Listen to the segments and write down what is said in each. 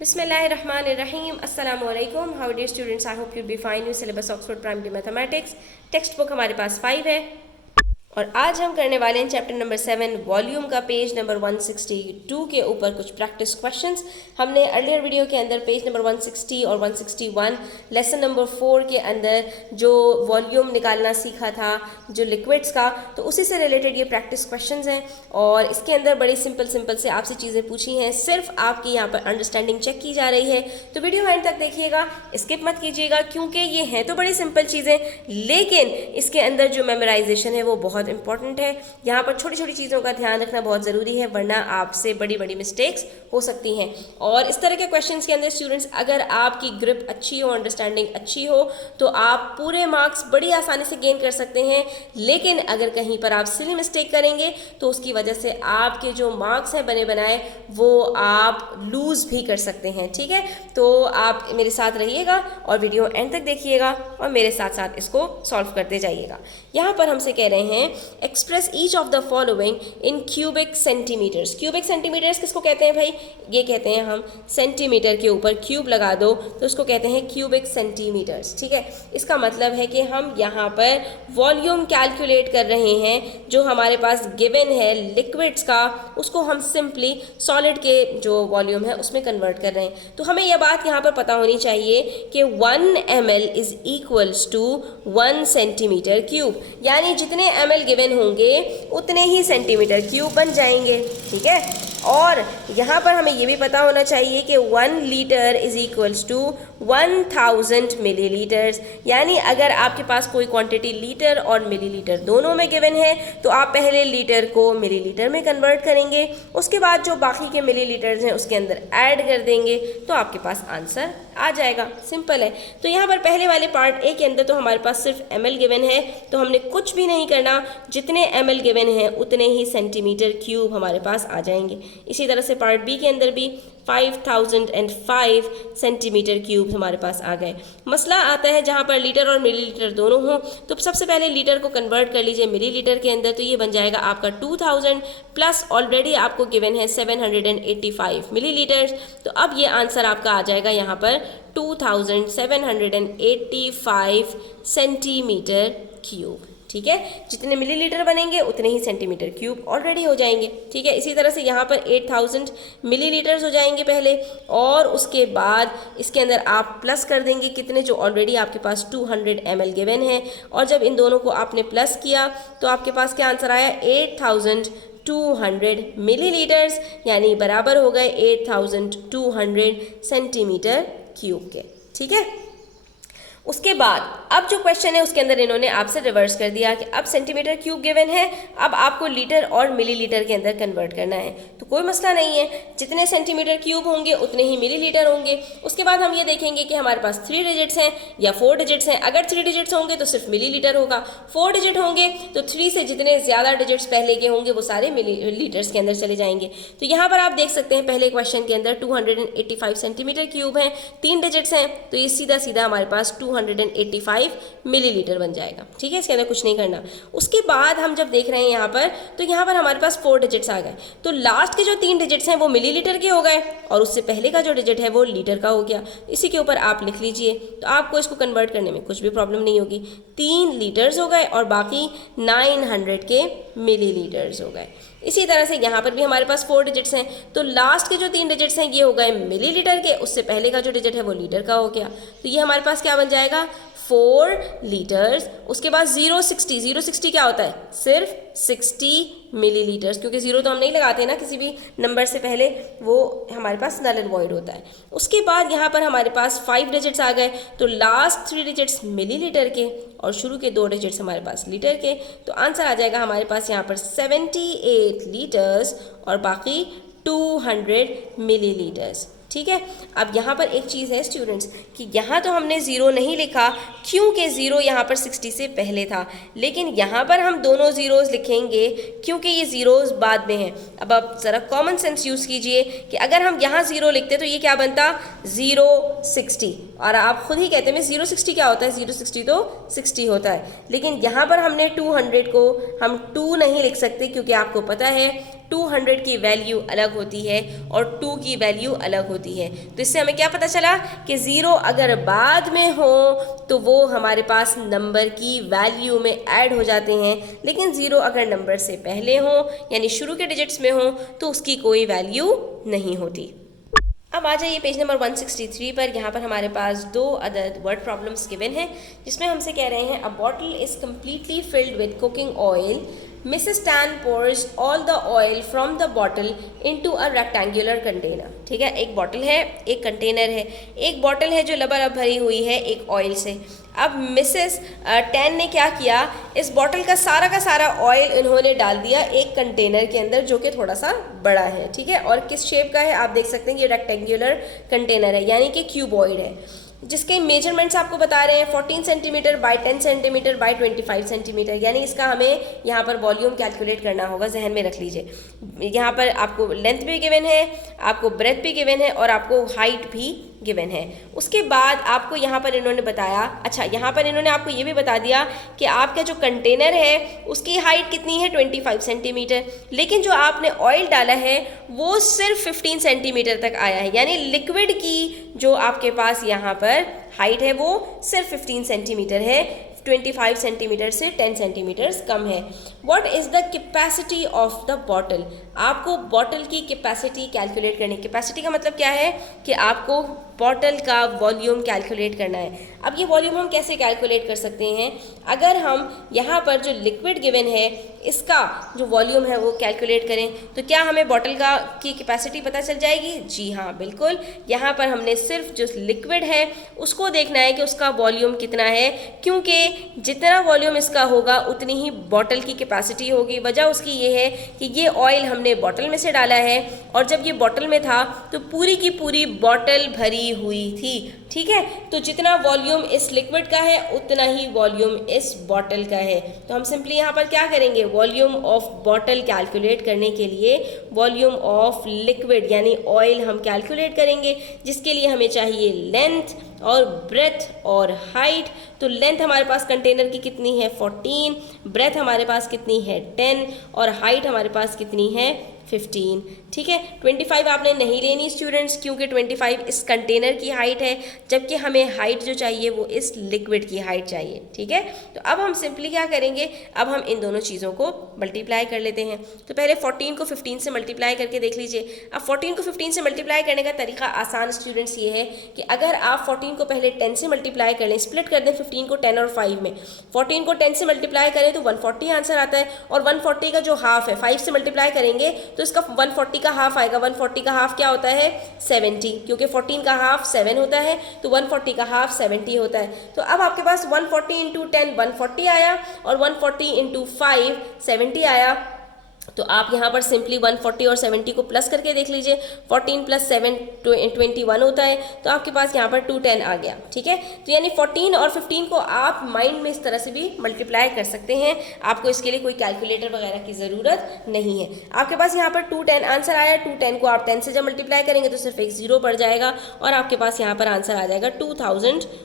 Bismillahirrahmanirrahim. Assalamu alaikum. How dear students, I hope you'll be fine. New syllabus Oxford Primary Mathematics text book हमारे पास 5 है और आज हम करने वाले हैं चैप्टर नंबर 7 वॉल्यूम का पेज नंबर 162 के ऊपर कुछ प्रैक्टिस क्वेश्चंस। हमने अर्लियर वीडियो के अंदर पेज नंबर 160 और 161 लेसन नंबर 4 के अंदर जो वॉल्यूम निकालना सीखा था जो लिक्विड्स का, तो उसी से रिलेटेड ये प्रैक्टिस क्वेश्चंस हैं और इसके अंदर बड़ी सिंपल से आपसे चीज़ें पूछी हैं। सिर्फ आपकी यहाँ पर अंडरस्टैंडिंग चेक की जा रही है, तो वीडियो एंड तक देखिएगा, स्किप मत कीजिएगा, क्योंकि ये हैं तो बड़ी सिंपल चीज़ें लेकिन इसके अंदर जो मेमोराइजेशन है वो बहुत इंपॉर्टेंट है। यहाँ पर छोटी छोटी चीज़ों का ध्यान रखना बहुत ज़रूरी है, वरना आपसे बड़ी बड़ी मिस्टेक्स हो सकती हैं। और इस तरह के क्वेश्चंस के अंदर स्टूडेंट्स, अगर आपकी ग्रिप अच्छी हो, अंडरस्टैंडिंग अच्छी हो, तो आप पूरे मार्क्स बड़ी आसानी से गेन कर सकते हैं। लेकिन अगर कहीं पर आप सिली मिस्टेक करेंगे तो उसकी वजह से आपके जो मार्क्स हैं बने बनाए वो आप लूज़ भी कर सकते हैं। ठीक है, तो आप मेरे साथ रहिएगा और वीडियो एंड तक देखिएगा और मेरे साथ साथ इसको सॉल्व करते जाइएगा। यहाँ पर हमसे कह रहे हैं express each of the following in cubic centimetres. Cubic centimetres किसको कहते हैं भाई? ये कहते हैं हम सेंटीमीटर के ऊपर क्यूब लगा दो तो उसको कहते हैं क्यूबिक सेंटीमीटर्स। ठीक है, इसका मतलब है कि हम यहाँ पर वॉल्यूम कैलकुलेट कर रहे हैं जो हमारे पास गिवन है लिक्विड्स का, उसको हम सिंपली सॉलिड के जो वॉल्यूम है उसमें कन्वर्ट कर रहे हैं। तो हमें यह बात यहाँ पर पता होनी चाहिए कि 1 ml is equals to 1 centimetre cube, यानी जितने ml गिवन होंगे उतने ही सेंटीमीटर क्यूब बन जाएंगे। ठीक है, और यहाँ पर हमें ये भी पता होना चाहिए कि 1 litre is equals to 1000 millilitres, यानी अगर आपके पास कोई क्वांटिटी लीटर और मिलीलीटर दोनों में गिवन है तो आप पहले लीटर को मिलीलीटर में कन्वर्ट करेंगे, उसके बाद जो बाकी के मिलीलीटर्स हैं उसके अंदर ऐड कर देंगे तो आपके पास आंसर आ जाएगा। सिंपल है। तो यहाँ पर पहले वाले पार्ट ए के अंदर तो हमारे पास सिर्फ ml गिवन है, तो हमने कुछ भी नहीं करना, जितने ml गिवन हैं उतने ही सेंटीमीटर क्यूब हमारे पास आ जाएंगे। इसी तरह से पार्ट बी के अंदर भी 5005 सेंटीमीटर क्यूब हमारे पास आ गए। मसला आता है जहाँ पर लीटर और मिलीलीटर दोनों हों, तो सबसे पहले लीटर को कन्वर्ट कर लीजिए मिलीलीटर के अंदर, तो ये बन जाएगा आपका 2000 प्लस ऑलरेडी आपको गिवन है 785 मिलीलीटर्स, तो अब ये आंसर आपका आ जाएगा यहाँ पर 2785 सेंटीमीटर क्यूब। ठीक है, जितने मिलीलीटर बनेंगे उतने ही सेंटीमीटर क्यूब ऑलरेडी हो जाएंगे। ठीक है, इसी तरह से यहाँ पर 8000 मिलीलीटर्स हो जाएंगे पहले, और उसके बाद इसके अंदर आप प्लस कर देंगे कितने, जो ऑलरेडी आपके पास 200 ml गिवन है, और जब इन दोनों को आपने प्लस किया तो आपके पास क्या आंसर आया? 8200 मिलीलीटर्स, यानी बराबर हो गए 8200 सेंटीमीटर क्यूब के। ठीक है, उसके बाद अब जो क्वेश्चन है उसके अंदर इन्होंने आपसे रिवर्स कर दिया कि अब सेंटीमीटर क्यूब गिवन है, अब आपको लीटर और मिलीलीटर के अंदर कन्वर्ट करना है। तो कोई मसला नहीं है, जितने सेंटीमीटर क्यूब होंगे उतने ही मिलीलीटर होंगे। उसके बाद हम ये देखेंगे कि हमारे पास 3 डिजिट्स हैं या 4 डिजिट्स हैं। अगर 3 डिजिट्स होंगे तो सिर्फ मिलीलीटर होगा, 4 डिजिट होंगे तो 3 से जितने ज़्यादा डिजिट्स पहले के होंगे वो सारे मिलीलीटर्स के अंदर चले जाएंगे। तो यहाँ पर आप देख सकते हैं पहले क्वेश्चन के अंदर 285 सेंटीमीटर क्यूब हैं, 3 डिजिट्स हैं, तो ये सीधा सीधा हमारे पास 285 मिलीलीटर बन जाएगा। ठीक है, इसके अंदर कुछ नहीं करना। उसके बाद हम जब देख रहे हैं यहाँ पर, तो यहाँ पर हमारे पास 4 डिजिट्स आ गए, तो लास्ट के जो 3 डिजिट्स हैं वो मिलीलीटर के हो गए और उससे पहले का जो डिजिट है वो लीटर का हो गया। इसी के ऊपर आप लिख लीजिए, तो आपको इसको कन्वर्ट करने में कुछ भी प्रॉब्लम नहीं होगी। 3 लीटर्स हो गए और बाकी 900 के मिलीलीटर्स हो गए। इसी तरह से यहाँ पर भी हमारे पास 4 डिजिट्स हैं, तो लास्ट के जो 3 डिजिट्स हैं ये हो गए मिलीलीटर के, उससे पहले का जो डिजिट है वो लीटर का हो गया। तो ये हमारे पास क्या बन जाएगा? 4 लीटर्स। उसके बाद 060 क्या होता है? सिर्फ 60 मिलीलीटर्स, क्योंकि 0 तो हम नहीं लगाते ना किसी भी नंबर से पहले, वो हमारे पास नल एंड वॉइड होता है। उसके बाद यहाँ पर हमारे पास 5 डिजिट्स आ गए, तो लास्ट 3 डिजिट्स मिलीलीटर के और शुरू के 2 डिजिट्स हमारे पास लीटर के, तो आंसर आ जाएगा हमारे पास यहाँ पर 78 लीटर्स और बाकी 200 मिलीलीटर्स। ठीक है, अब यहाँ पर एक चीज़ है स्टूडेंट्स कि यहाँ तो हमने 0 नहीं लिखा क्योंकि 0 यहाँ पर 60 से पहले था, लेकिन यहाँ पर हम दोनों ज़ीरोज़ लिखेंगे क्योंकि ये ज़ीरोज़ बाद में हैं। अब आप ज़रा कॉमन सेंस यूज़ कीजिए कि अगर हम यहाँ 0 लिखते तो ये क्या बनता? 060, और आप खुद ही कहते हैं 060 क्या होता है? 060 तो 60 होता है, लेकिन यहाँ पर हमने 200 को हम 2 नहीं लिख सकते क्योंकि आपको पता है 200 की वैल्यू अलग होती है और 2 की वैल्यू अलग होती है। तो इससे हमें क्या पता चला कि 0 अगर बाद में हो तो वो हमारे पास नंबर की वैल्यू में ऐड हो जाते हैं, लेकिन 0 अगर नंबर से पहले हो यानी शुरू के डिजिट्स में हो तो उसकी कोई वैल्यू नहीं होती। अब आ जाइए पेज नंबर 163 पर। यहाँ पर हमारे पास 2 अदर वर्ड प्रॉब्लम्स गिवन हैं, जिसमें हमसे कह रहे हैं अ bottle is completely filled with cooking oil, Mrs. Tan pours all the oil from the bottle into a rectangular container। ठीक है, एक बॉटल है, एक कंटेनर है, एक बॉटल है जो लबालब भरी हुई है एक ऑयल से। अब मिसेस टैन ने क्या किया, इस बॉटल का सारा ऑयल इन्होंने डाल दिया एक कंटेनर के अंदर जो कि थोड़ा सा बड़ा है। ठीक है, और किस शेप का है आप देख सकते हैं, ये रेक्टेंगुलर कंटेनर है यानी कि क्यूबॉइड है, जिसके मेजरमेंट्स आपको बता रहे हैं 14 centimetre bye 10 centimetre bye 25 centimetre, यानी इसका हमें यहाँ पर वॉल्यूम कैलकुलेट करना होगा, जहन में रख लीजिए। यहाँ पर आपको लेंथ भी गिवन है, आपको ब्रेथ भी गिवन है और आपको हाइट भी गिवन है। उसके बाद आपको यहाँ पर इन्होंने बताया, अच्छा यहाँ पर इन्होंने आपको ये भी बता दिया कि आपका जो कंटेनर है उसकी हाइट कितनी है 25 सेंटीमीटर, लेकिन जो आपने ऑयल डाला है वो सिर्फ 15 सेंटीमीटर तक आया है, यानी लिक्विड की जो आपके पास यहाँ पर हाइट है वो सिर्फ 15 सेंटीमीटर है, 25 सेंटीमीटर से 10 सेंटीमीटर्स कम है। What is the capacity of the bottle, आपको बॉटल की कैपेसिटी कैलकुलेट करनी। कैपेसिटी का मतलब क्या है कि आपको बॉटल का वॉल्यूम कैलकुलेट करना है। अब ये वॉल्यूम हम कैसे कैलकुलेट कर सकते हैं, अगर हम यहाँ पर जो लिक्विड गिवन है इसका जो वॉल्यूम है वो कैलकुलेट करें तो क्या हमें बॉटल की कैपेसिटी पता चल जाएगी? जी हाँ, बिल्कुल। यहाँ पर हमने सिर्फ जो लिक्विड है उसको देखना है कि उसका वॉल्यूम कितना है, क्योंकि जितना वॉल्यूम इसका होगा उतनी ही बॉटल की कैपेसिटी होगी। वजह उसकी ये है कि ये ऑयल हमने बॉटल में से डाला है और जब ये बॉटल में था तो पूरी की पूरी बॉटल भरी हुई थी। ठीक है, तो जितना वॉल्यूम इस लिक्विड का है उतना ही वॉल्यूम इस बॉटल का है। तो हम सिंपली यहाँ पर क्या करेंगे, वॉल्यूम ऑफ बॉटल कैलकुलेट करने के लिए वॉल्यूम ऑफ लिक्विड यानी ऑयल हम कैलकुलेट करेंगे, जिसके लिए हमें चाहिए लेंथ और ब्रेथ और हाइट। तो लेंथ हमारे पास कंटेनर की कितनी है 14, ब्रेथ हमारे पास कितनी है 10 और हाइट हमारे पास कितनी है 15। ठीक है, 25 आपने नहीं लेनी स्टूडेंट्स, क्योंकि 25 इस कंटेनर की हाइट है, जबकि हमें हाइट जो चाहिए वो इस लिक्विड की हाइट चाहिए। ठीक है, तो अब हम सिंपली क्या करेंगे, अब हम इन दोनों चीज़ों को मल्टीप्लाई कर लेते हैं। तो पहले 14 को 15 से मल्टीप्लाई करके देख लीजिए। अब 14 को 15 से मल्टीप्लाई करने का तरीका आसान स्टूडेंट्स ये है कि अगर आप 14 को पहले 10 से मल्टीप्लाई कर लें, स्प्लिट कर दें 15 को 10 और 5 में, 14 को 10 से मल्टीप्लाई करें तो 140 आंसर आता है, और 140 का जो हाफ है 5 से मल्टीप्लाई करेंगे तो इसका 140 का हाफ आएगा। 140 का हाफ क्या होता है 70, क्योंकि 14 का हाफ 7 होता है तो 140 का हाफ 70 होता है। तो अब आपके पास 140 इंटू 10 140 आया और 140 इंटू 5 70 आया। तो आप यहाँ पर सिंपली 140 और 70 को प्लस करके देख लीजिए, 14 प्लस 7 21 होता है, तो आपके पास यहाँ पर 210 आ गया। ठीक है, तो यानी 14 और 15 को आप माइंड में इस तरह से भी मल्टीप्लाई कर सकते हैं, आपको इसके लिए कोई कैलकुलेटर वगैरह की ज़रूरत नहीं है। आपके पास यहाँ पर 210 आंसर आया, 210 को आप 10 से जब मल्टीप्लाई करेंगे तो सिर्फ एक 0 पड़ जाएगा और आपके पास यहाँ पर आंसर आ जाएगा 2100।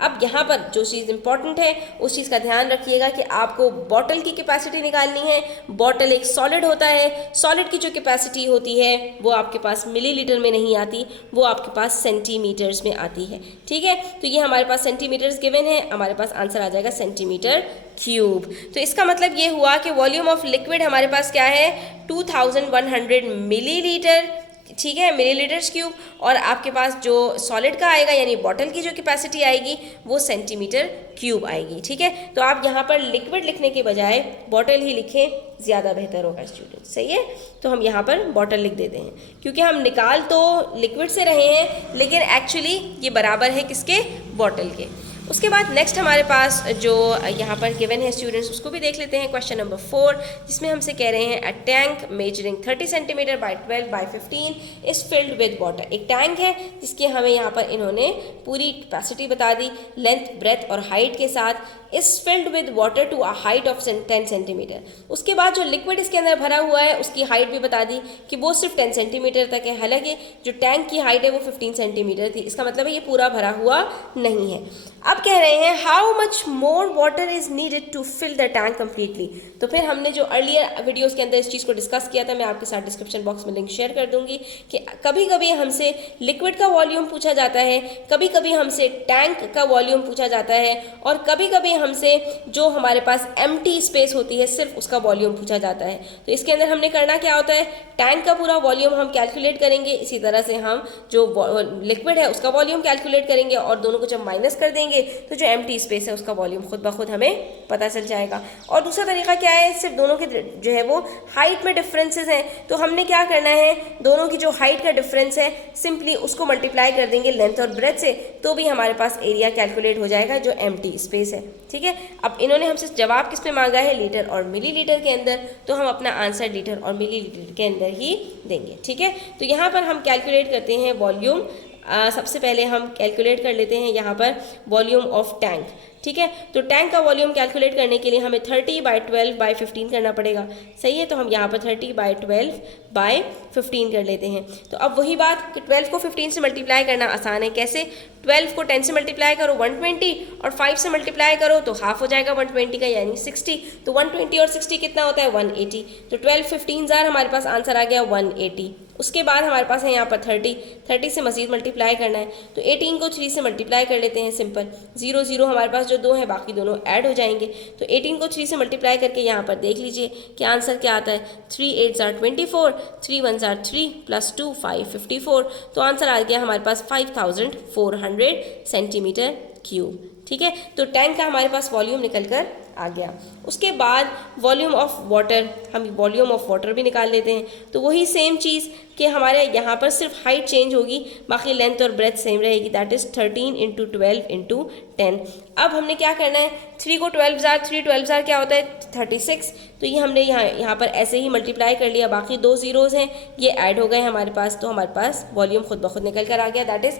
अब यहाँ पर जो चीज़ इंपॉर्टेंट है उस चीज़ का ध्यान रखिएगा कि आपको बॉटल की कैपेसिटी निकालनी है। बॉटल एक सॉलिड होता है, सॉलिड की जो कैपेसिटी होती है वो आपके पास मिलीलीटर में नहीं आती, वो आपके पास सेंटीमीटर्स में आती है। ठीक है, तो ये हमारे पास सेंटीमीटर्स गिवन है, हमारे पास आंसर आ जाएगा सेंटीमीटर क्यूब। तो इसका मतलब ये हुआ कि वॉल्यूम ऑफ लिक्विड हमारे पास क्या है 2100 मिलीलीटर। ठीक है, मिलीलीटर्स क्यूब, और आपके पास जो सॉलिड का आएगा यानी बॉटल की जो कैपेसिटी आएगी वो सेंटीमीटर क्यूब आएगी। ठीक है, तो आप यहाँ पर लिक्विड लिखने के बजाय बॉटल ही लिखें, ज़्यादा बेहतर होगा स्टूडेंट। सही है, तो हम यहाँ पर बॉटल लिख देते हैं, क्योंकि हम निकाल तो लिक्विड से रहे हैं लेकिन एक्चुअली ये बराबर है किसके, बॉटल के। उसके बाद नेक्स्ट हमारे पास जो यहाँ पर गिवन है स्टूडेंट्स उसको भी देख लेते हैं। क्वेश्चन नंबर 4, जिसमें हमसे कह रहे हैं a tank measuring 30 centimetre by 12 by 15 is filled with water. एक टैंक है जिसकी हमें यहाँ पर इन्होंने पूरी कैपेसिटी बता दी, लेंथ ब्रेथ और हाइट के साथ, is filled with water to a height of 10 centimetre. उसके बाद जो लिक्विड इसके अंदर भरा हुआ है उसकी हाइट भी बता दी कि वो सिर्फ 10 सेंटीमीटर तक है, हालांकि जो टैंक की हाइट है वो 15 सेंटीमीटर थी। इसका मतलब है ये पूरा भरा हुआ नहीं है। अब अब कह रहे हैं how much more water is needed to fill the tank completely. तो फिर हमने जो अर्लियर वीडियोस के अंदर इस चीज़ को डिस्कस किया था, मैं आपके साथ डिस्क्रिप्शन बॉक्स में लिंक शेयर कर दूंगी कि कभी कभी हमसे लिक्विड का वॉल्यूम पूछा जाता है, कभी कभी हमसे टैंक का वॉल्यूम पूछा जाता है, और कभी कभी हमसे जो हमारे पास एम्प्टी स्पेस होती है सिर्फ उसका वॉल्यूम पूछा जाता है। तो इसके अंदर हमने करना क्या होता है, टैंक का पूरा वॉल्यूम हम कैलकुलेट करेंगे, इसी तरह से हम जो लिक्विड है उसका वॉल्यूम कैलकुलेट करेंगे, और दोनों को जब माइनस कर देंगे तो जो एम्प्टी स्पेस है उसका वॉल्यूम खुद ब खुद हमें पता चल जाएगा। और दूसरा तरीका क्या है, सिर्फ दोनों के जो है वो हाइट में डिफरेंसेस हैं, तो हमने क्या करना है, दोनों की जो हाइट का डिफरेंस है सिंपली उसको मल्टीप्लाई कर देंगे लेंथ और ब्रेथ से, तो भी हमारे पास एरिया कैलकुलेट हो जाएगा जो एम्प्टी स्पेस है। ठीक है, अब इन्होंने हमसे जवाब किस पे मांगा है, लीटर और मिलीलीटर के अंदर, तो हम अपना आंसर लीटर और मिलीलीटर के अंदर ही देंगे। ठीक है, तो यहाँ पर हम कैलकुलेट करते हैं वॉल्यूम। सबसे पहले हम कैलकुलेट कर लेते हैं यहाँ पर वॉल्यूम ऑफ टैंक। ठीक है, तो टैंक का वॉल्यूम कैलकुलेट करने के लिए हमें 30/12/15 करना पड़ेगा। सही है, तो हम यहाँ पर 30/12/15 कर लेते हैं। तो अब वही बात कि 12 को 15 से मल्टीप्लाई करना आसान है। कैसे, 12 को 10 से मल्टीप्लाई करो 120, और 5 से मल्टीप्लाई करो तो हाफ हो जाएगा 120 का, यानी 60। तो 120 और 60 कितना होता है, 180। तो 12 15 हमारे पास आंसर आ गया 180। उसके बाद हमारे पास है यहाँ पर 30 से मजीद मल्टीप्लाई करना है, तो 18 को 3 से मल्टीप्लाई कर लेते हैं सिंपल। 0 0 हमारे पास जो दो हैं बाकी दोनों ऐड हो जाएंगे, तो 18 को 3 से मल्टीप्लाई करके यहाँ पर देख लीजिए कि आंसर क्या आता है। 3 8 24, 3 1 3 + 2 5 54। तो आंसर आ गया हमारे पास 5400 सेंटीमीटर क्यूब। ठीक है, तो टैंक का हमारे पास वॉल्यूम निकल कर आ गया। उसके बाद वॉल्यूम ऑफ वाटर, हम वॉल्यूम ऑफ वाटर भी निकाल लेते हैं। तो वही सेम चीज़ कि हमारे यहाँ पर सिर्फ हाइट चेंज होगी, बाकी लेंथ और ब्रेथ सेम रहेगी, दैट इज़ 13 × 12 × 10। अब हमने क्या करना है, 3 को 12 जार 3 12 जार क्या होता है 36। तो ये हमने यहाँ पर ऐसे ही मल्टीप्लाई कर लिया, बाकी दो जीरोज़ हैं ये ऐड हो गए हमारे पास, तो हमारे पास वॉल्यूम खुद ब खुद निकल कर आ गया, दैट इज़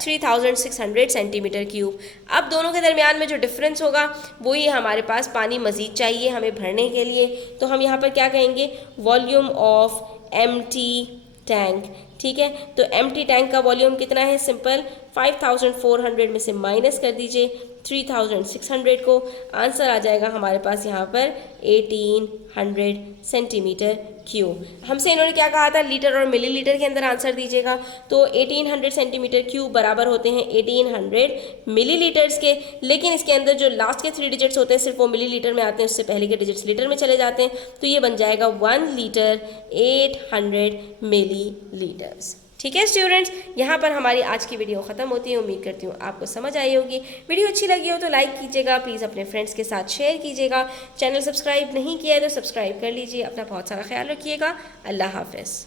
3600 सेंटीमीटर क्यूब। अब दोनों के दरमियान में जो डिफरेंस होगा वही हमारे पास पानी मज़ीद चाहिए हमें भरने के लिए, तो हम यहाँ पर क्या कहेंगे, वॉल्यूम ऑफ एम्प्टी टैंक। ठीक है, तो एम्प्टी टैंक का वॉल्यूम कितना है, सिंपल 5400 में से माइनस कर दीजिए 3600 को, आंसर आ जाएगा हमारे पास यहाँ पर 1800 सेंटीमीटर क्यूब। हमसे इन्होंने क्या कहा था, लीटर और मिलीलीटर के अंदर आंसर दीजिएगा, तो 1800 सेंटीमीटर क्यूब बराबर होते हैं 1800 मिलीलीटर्स के, लेकिन इसके अंदर जो लास्ट के 3 डिजिट्स होते हैं सिर्फ वो मिलीलीटर में आते हैं, उससे पहले के डिजिट्स लीटर में चले जाते हैं, तो ये बन जाएगा 1 लीटर 800 मिलीलीटर्स। ठीक है स्टूडेंट्स, यहाँ पर हमारी आज की वीडियो ख़त्म होती है। उम्मीद करती हूँ आपको समझ आई होगी। वीडियो अच्छी लगी हो तो लाइक कीजिएगा, प्लीज़ अपने फ्रेंड्स के साथ शेयर कीजिएगा। चैनल सब्सक्राइब नहीं किया है तो सब्सक्राइब कर लीजिए। अपना बहुत सारा ख्याल रखिएगा। अल्लाह हाफ़िज़।